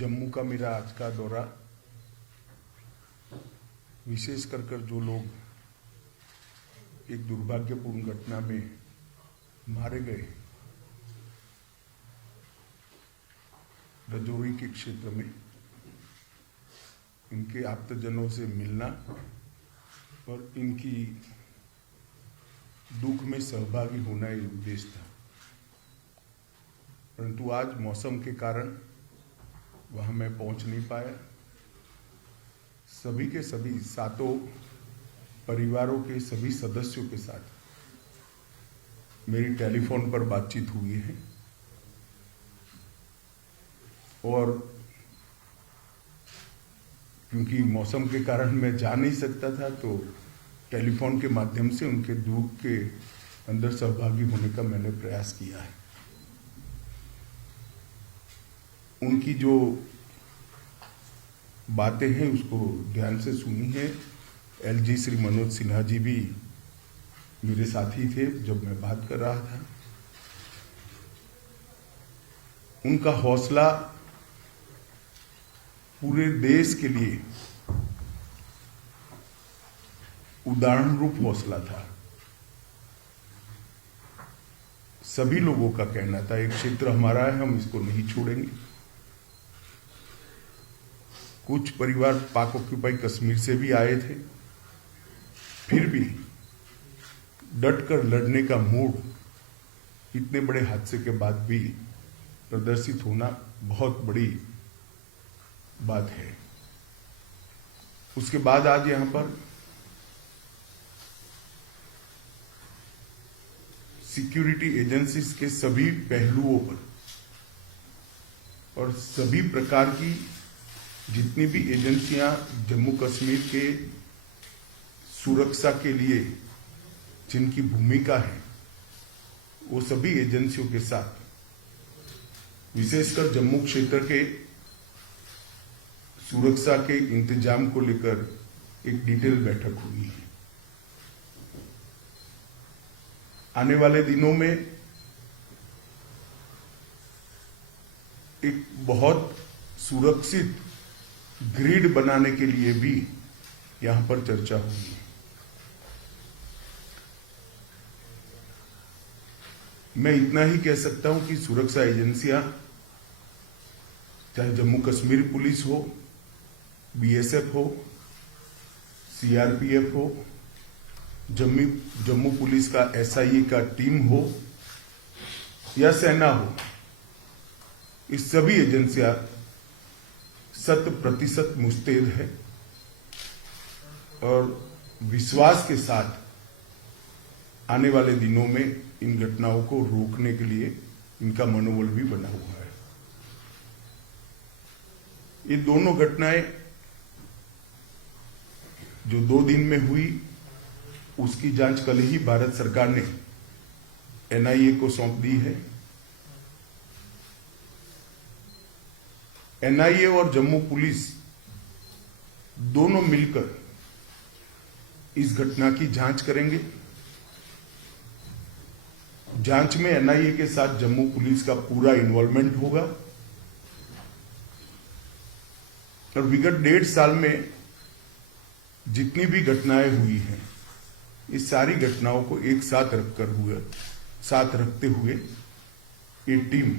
जम्मू का मेरा आज का दौरा विशेष कर जो लोग एक दुर्भाग्यपूर्ण घटना में मारे गए रजौरी के क्षेत्र में, इनके आप्तजनों से मिलना और इनकी दुख में सहभागी होना ये उद्देश्य था। परंतु आज मौसम के कारण वहां मैं पहुंच नहीं पाया। सभी के सभी सातों परिवारों के सभी सदस्यों के साथ मेरी टेलीफोन पर बातचीत हुई है और क्योंकि मौसम के कारण मैं जा नहीं सकता था तो टेलीफोन के माध्यम से उनके दुख के अंदर सहभागी होने का मैंने प्रयास किया है। उनकी जो बातें हैं उसको ध्यान से सुनी है। एलजी श्री मनोज सिन्हा जी भी मेरे साथी थे जब मैं बात कर रहा था। उनका हौसला पूरे देश के लिए उदाहरण रूप हौसला था। सभी लोगों का कहना था एक क्षेत्र हमारा है, हम इसको नहीं छोड़ेंगे। कुछ परिवार पाक ऑक्यूपाई कश्मीर से भी आए थे, फिर भी डटकर लड़ने का मूड इतने बड़े हादसे के बाद भी प्रदर्शित होना बहुत बड़ी बात है। उसके बाद आज यहां पर सिक्योरिटी एजेंसीज के सभी पहलुओं पर और सभी प्रकार की जितनी भी एजेंसियां जम्मू कश्मीर के सुरक्षा के लिए जिनकी भूमिका है, वो सभी एजेंसियों के साथ विशेषकर जम्मू क्षेत्र के सुरक्षा के इंतजाम को लेकर एक डिटेल बैठक हुई है। आने वाले दिनों में एक बहुत सुरक्षित ग्रिड बनाने के लिए भी यहां पर चर्चा हुई है। मैं इतना ही कह सकता हूं कि सुरक्षा एजेंसियां चाहे जम्मू कश्मीर पुलिस हो, बीएसएफ हो, सीआरपीएफ हो, जम्मू पुलिस का एसआईए का टीम हो या सेना हो, इस सभी एजेंसियां 100% मुस्तैद है और विश्वास के साथ आने वाले दिनों में इन घटनाओं को रोकने के लिए इनका मनोबल भी बना हुआ है। ये दोनों घटनाएं जो 2 दिन में हुई उसकी जांच कल ही भारत सरकार ने एनआईए को सौंप दी है। एनआईए और जम्मू पुलिस दोनों मिलकर इस घटना की जांच करेंगे। जांच में एनआईए के साथ जम्मू पुलिस का पूरा इन्वॉल्वमेंट होगा और विगत 1.5 साल में जितनी भी घटनाएं हुई हैं, इस सारी घटनाओं को एक साथ रखते हुए ये टीम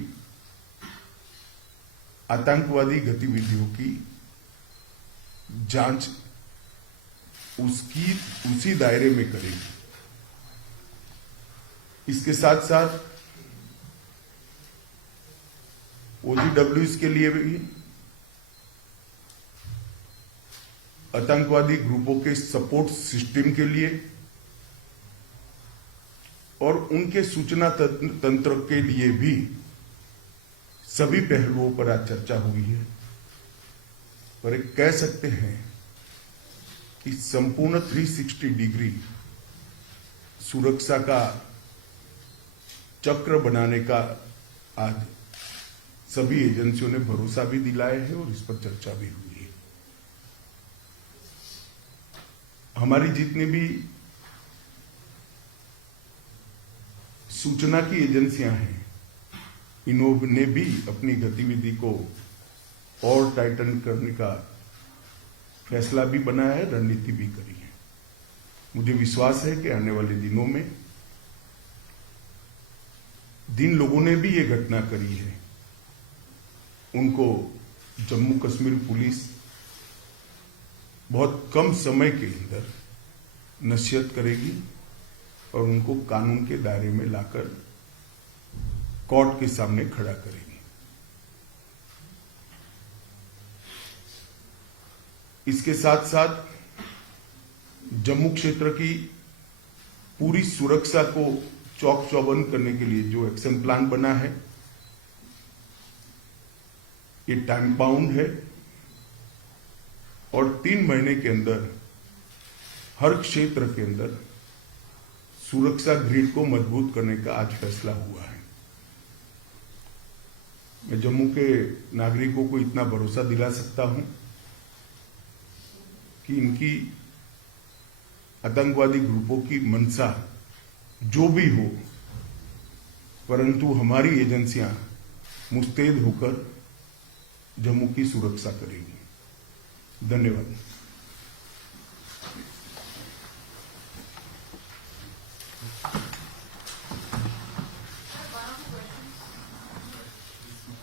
आतंकवादी गतिविधियों की जांच उसी दायरे में करेगी। इसके साथ साथ ओजीडब्ल्यूएस के लिए भी आतंकवादी ग्रुपों के सपोर्ट सिस्टम के लिए और उनके सूचना तंत्र के लिए भी सभी पहलुओं पर आज चर्चा हुई है। पर एक कह सकते हैं कि संपूर्ण 360 डिग्री सुरक्षा का चक्र बनाने का आज सभी एजेंसियों ने भरोसा भी दिलाया है और इस पर चर्चा भी हुई है। हमारी जितनी भी सूचना की एजेंसियां हैं, इन्होंने भी अपनी गतिविधि को और टाइटन करने का फैसला भी बनाया है, रणनीति भी करी है। मुझे विश्वास है कि आने वाले दिनों में जिन लोगों ने भी ये घटना करी है उनको जम्मू कश्मीर पुलिस बहुत कम समय के अंदर नसीहत करेगी और उनको कानून के दायरे में लाकर कोर्ट के सामने खड़ा करेगी। इसके साथ साथ जम्मू क्षेत्र की पूरी सुरक्षा को चौक चौबंद करने के लिए जो एक्शन प्लान बना है ये टाइम बाउंड है और 3 महीने के अंदर हर क्षेत्र के अंदर सुरक्षा ग्रिड को मजबूत करने का आज फैसला हुआ है। मैं जम्मू के नागरिकों को इतना भरोसा दिला सकता हूं कि इनकी आतंकवादी ग्रुपों की मंशा जो भी हो, परंतु हमारी एजेंसियां मुस्तैद होकर जम्मू की सुरक्षा करेगी। धन्यवाद।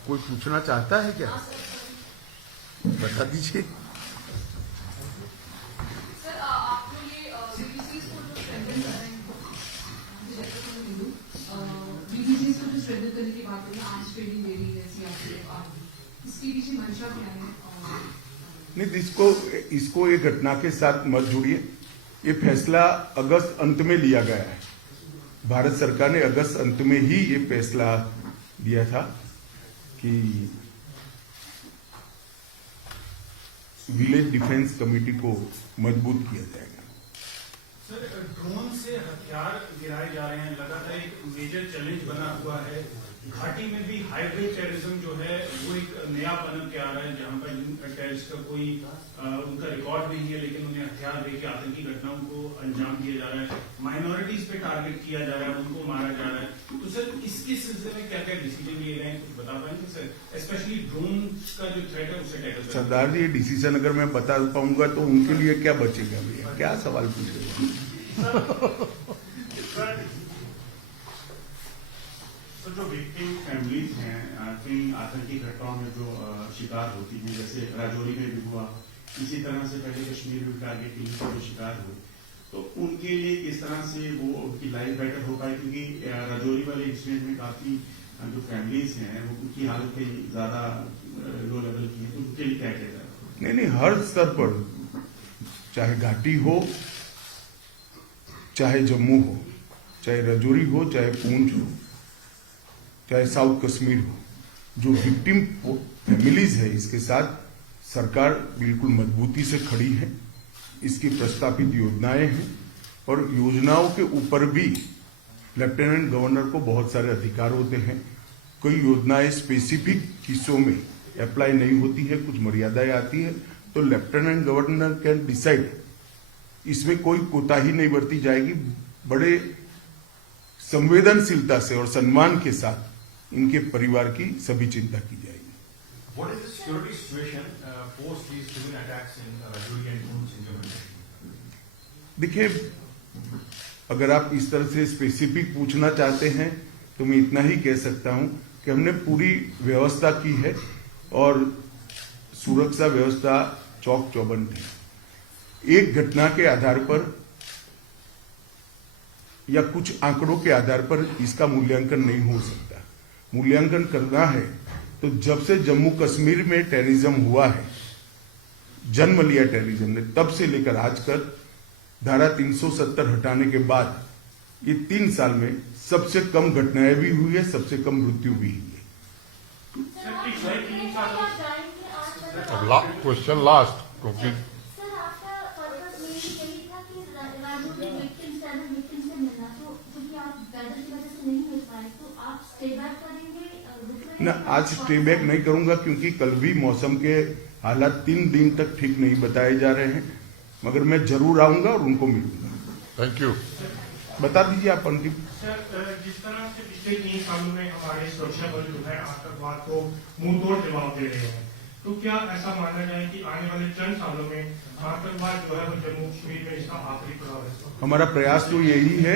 कोई पूछना चाहता है क्या? बता दीजिए। नहीं, इसको ये घटना के साथ मत जुड़िए। ये फैसला अगस्त अंत में लिया गया है। भारत सरकार ने अगस्त अंत में ही ये फैसला दिया था कि विलेज डिफेंस कमेटी को मजबूत किया जाएगा। सर, ड्रोन से हथियार गिराए जा रहे हैं, लगातार एक मेजर चैलेंज बना हुआ है। घाटी में भी हाइब्रिड टेररिज्म जो है वो एक नया पनप के आ रहा है, जहां पर टेररिस्ट का कोई उनका रिकॉर्ड नहीं है, लेकिन उन्हें हथियार देके आतंकी घटनाओं को अंजाम दिया जा रहा है। माइनॉरिटीज पे टारगेट किया जा रहा है, उनको मारा जा रहा है। तो सर, इसके सिलसिले में क्या क्या डिसीजन लिए गए हैं, कुछ बता पाएंगे सर? स्पेशली ड्रोन का जो थ्रेट है उससे टैकल। सरदार जी, ये डिसीजन अगर मैं बता पाऊंगा तो उनके लिए क्या बचेगा भैया? क्या सवाल पूछेगा? तो जो विक्टिम फैमिलीज हैं इन आतंकी घटनाओं में जो शिकार होती हैं, जैसे राजौरी में भी हुआ, इसी तरह से पहले कश्मीर में टारगेटिंग के जो शिकार हुए, तो उनके लिए किस तरह से वो उनकी लाइफ बेटर हो पाए? क्योंकि राजौरी वाले इंसिडेंट में काफी जो फैमिलीज हैं वो उनकी हालत ज्यादा लो लेवल की है, तो उनके लिए क्या किया जाए? नहीं, हर स्तर पर, चाहे घाटी हो, चाहे जम्मू हो, चाहे राजौरी हो, चाहे पूंछ हो, चाहे साउथ कश्मीर हो, जो विक्टिम फैमिलीज है इसके साथ सरकार बिल्कुल मजबूती से खड़ी है। इसकी प्रस्तावित योजनाएं हैं और योजनाओं के ऊपर भी लेफ्टिनेंट गवर्नर को बहुत सारे अधिकार होते हैं। कई योजनाएं स्पेसिफिक हिस्सों में अप्लाई नहीं होती है, कुछ मर्यादाएं आती है, तो लेफ्टिनेंट गवर्नर कैन डिसाइड। इसमें कोई कोताही नहीं बरती जाएगी। बड़े संवेदनशीलता से और सम्मान के साथ इनके परिवार की सभी चिंता की जाएगी। What is the security situation post these twin attacks in Rajouri and Poonch in Jammu and Kashmir? देखिए, अगर आप इस तरह से स्पेसिफिक पूछना चाहते हैं तो मैं इतना ही कह सकता हूं कि हमने पूरी व्यवस्था की है और सुरक्षा व्यवस्था चौक चौबंद है। एक घटना के आधार पर या कुछ आंकड़ों के आधार पर इसका मूल्यांकन नहीं हो सकता। मूल्यांकन करना है तो जब से जम्मू कश्मीर में टेररिज्म हुआ है, जन्म लिया टेररिज्म ने, तब से लेकर आज तक धारा 370 हटाने के बाद ये 3 साल में सबसे कम घटनाएं भी हुई है, सबसे कम मृत्यु भी हुई है। क्वेश्चन लास्ट, क्योंकि ना, आज स्टे बैक नहीं करूंगा क्योंकि कल भी मौसम के हालात 3 दिन तक ठीक नहीं बताए जा रहे हैं, मगर मैं जरूर आऊंगा और उनको मिलूंगा। Thank you. बता दीजिए आप अंतिम। सर, जिस तरह से पिछले 3 सालों में हमारे सुरक्षा बल जो है आतंकवाद को मुंहतोड़ जवाब दे रहे हैं, तो क्या ऐसा माना जाए कि आने वाले चंद सालों में आतंकवाद जो है वो जम्मू कश्मीर में इसका आखिरी पड़ाव है? हमारा प्रयास तो यही है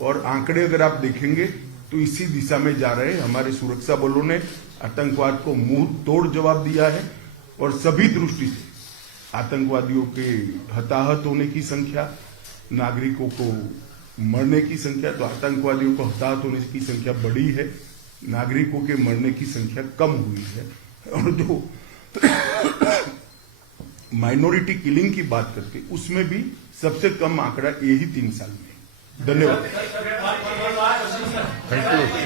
और आंकड़े अगर आप देखेंगे तो इसी दिशा में जा रहे हैं। हमारे सुरक्षा बलों ने आतंकवाद को मुंह तोड़ जवाब दिया है और सभी दृष्टि से आतंकवादियों के हताहत होने की संख्या, नागरिकों को मरने की संख्या, तो आतंकवादियों को हताहत होने की संख्या बढ़ी है, नागरिकों के मरने की संख्या कम हुई है। और जो माइनॉरिटी किलिंग की बात करते उसमें भी सबसे कम आंकड़ा यही 3 साल में। धन्यवाद। Thank you.